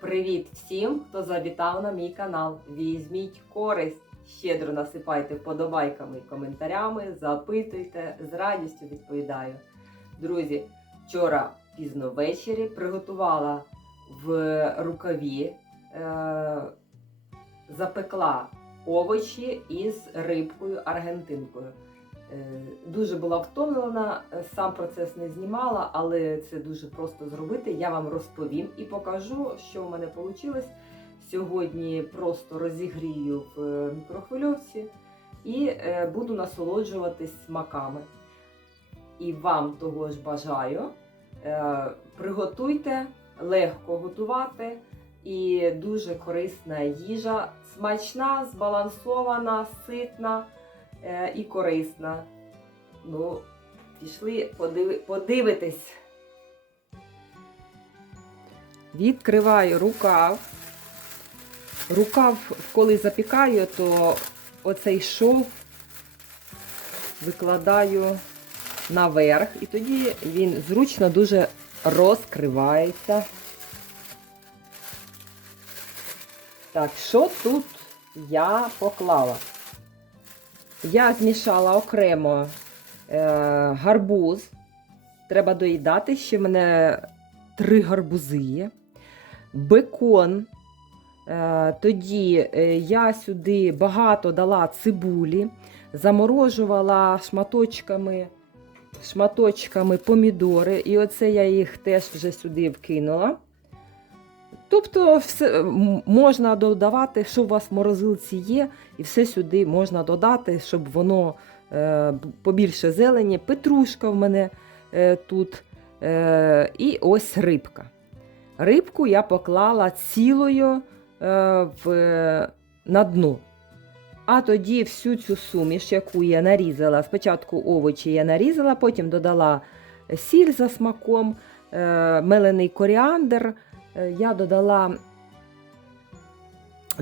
Привіт всім, хто завітав на мій канал. Візьміть користь, щедро насипайте вподобайками і коментарями, запитуйте, з радістю відповідаю. Друзі, вчора пізно ввечері приготувала в рукаві, е- запекла овочі із рибкою аргентинкою. Е, Дуже була втомлена, сам процес не знімала, але це дуже просто зробити. Я вам розповім і покажу, що в мене вийшло. Сьогодні просто розігрію в е, мікрохвильовці і е, буду насолоджуватись смаками. І вам того ж бажаю. Приготуйте, легко готувати і дуже корисна їжа, смачна, збалансована, ситна і корисна. Ну, пішли подиви, подивитись. Відкриваю рукав. Рукав, коли запікаю, то оцей шов викладаю наверх, і тоді він зручно дуже розкривається. Так, що тут я поклала? Я змішала окремо е, гарбуз. Треба доїдати, ще в мене три гарбузи є. Бекон. Е, тоді е, я сюди багато дала цибулі, заморожувала шматочками, шматочками помідори. І оце я їх теж вже сюди вкинула. Тобто все, можна додавати, що у вас в морозилці є, і все сюди можна додати, щоб воно е, побільше зелені. Петрушка в мене е, тут. Е, і ось рибка. Рибку я поклала цілою е, в, на дно. А тоді всю цю суміш, яку я нарізала, спочатку овочі я нарізала, потім додала сіль за смаком, е, мелений коріандр. Е, Я додала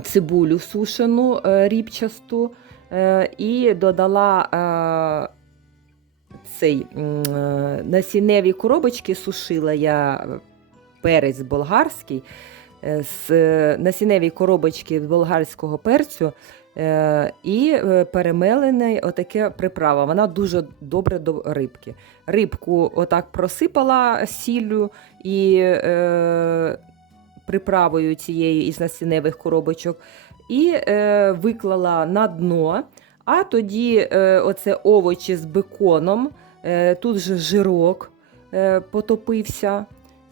цибулю сушену ріпчасту рібчасту е, і додала е, цей е, насінневі коробочки сушила я перець болгарський. е, З е, насінневі коробочки болгарського перцю е, і е, перемелене отаке приправа. Вона дуже добре до рибки. Рибку отак просипала сіллю і е, приправою цією із насінневих коробочок, і е, виклала на дно. А тоді е, оце овочі з беконом, е, тут же жирок е, потопився.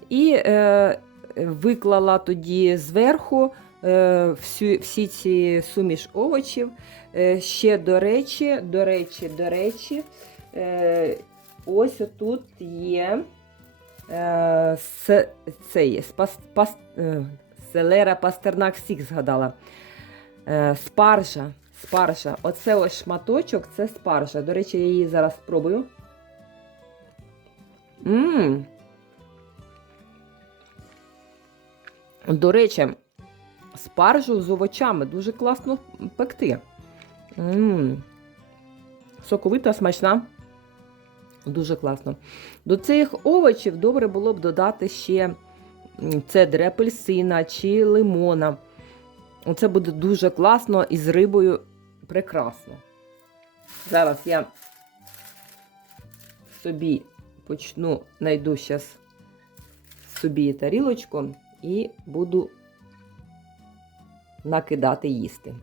І е, виклала тоді зверху е, всю, всі ці суміш овочів. Е, ще, до речі, до речі, до речі, е, ось тут є е, це є пас, е, селера пастернак сік згадала. Е, спаржа. Спаржа. Оце ось шматочок, це спаржа. До речі, я її зараз спробую. Мм. До речі, спаржу з овочами дуже класно пекти. Мм. Соковита, смачна. Дуже класно. До цих овочів добре було б додати ще м, цедри апельсина чи лимона. Це буде дуже класно і з рибою прекрасно. Зараз я собі почну, знайду зараз собі тарілочку і буду накидати їсти.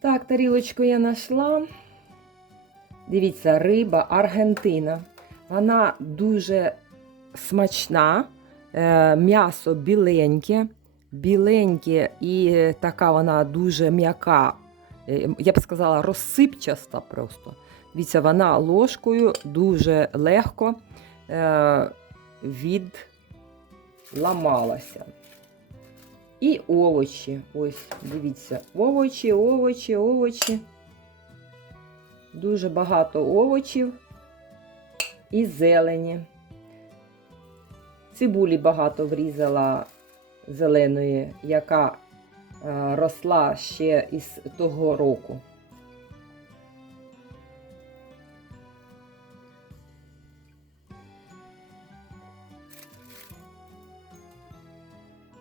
Так, тарілочку я знайшла. Дивіться, риба Аргентина. Вона дуже смачна, е, м'ясо біленьке, біленьке і така вона дуже м'яка. е, Я б сказала, розсипчаста просто. Дивіться, вона ложкою дуже легко е, відламалася. І овочі. Ось, дивіться, овочі, овочі, овочі. Дуже багато овочів і зелені. Цибулі багато врізала зеленої, яка е, росла ще із того року.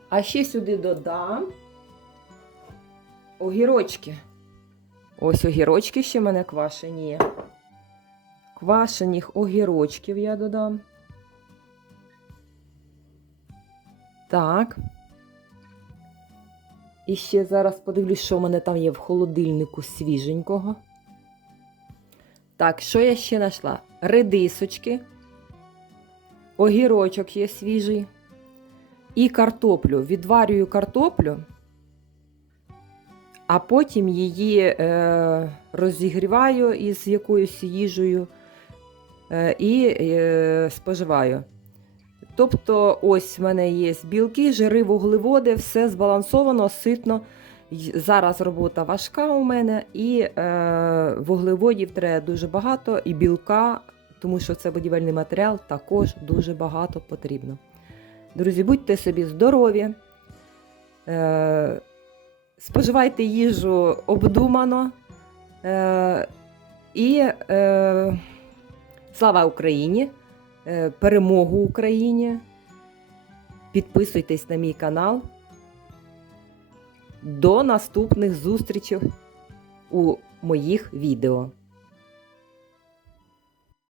А ще сюди додам огірочки. Ось огірочки ще в мене квашені. є. Квашених огірочків я додам. Так. І ще зараз подивлюсь, що в мене там є в холодильнику свіженького. Так, що я ще знайшла? Редисочки, огірочок є свіжий. І картоплю. Відварюю картоплю, а потім її е, розігріваю із якоюсь їжею е, і е, споживаю. Тобто, ось в мене є білки, жири, вуглеводи, все збалансовано, ситно. Зараз робота важка у мене, і е, вуглеводів треба дуже багато, і білка, тому що це будівельний матеріал, також дуже багато потрібно. Друзі, будьте собі здорові, е, споживайте їжу обдумано. Е, і е, слава Україні! Перемогу Україні! Підписуйтесь на мій канал. До наступних зустрічей у моїх відео.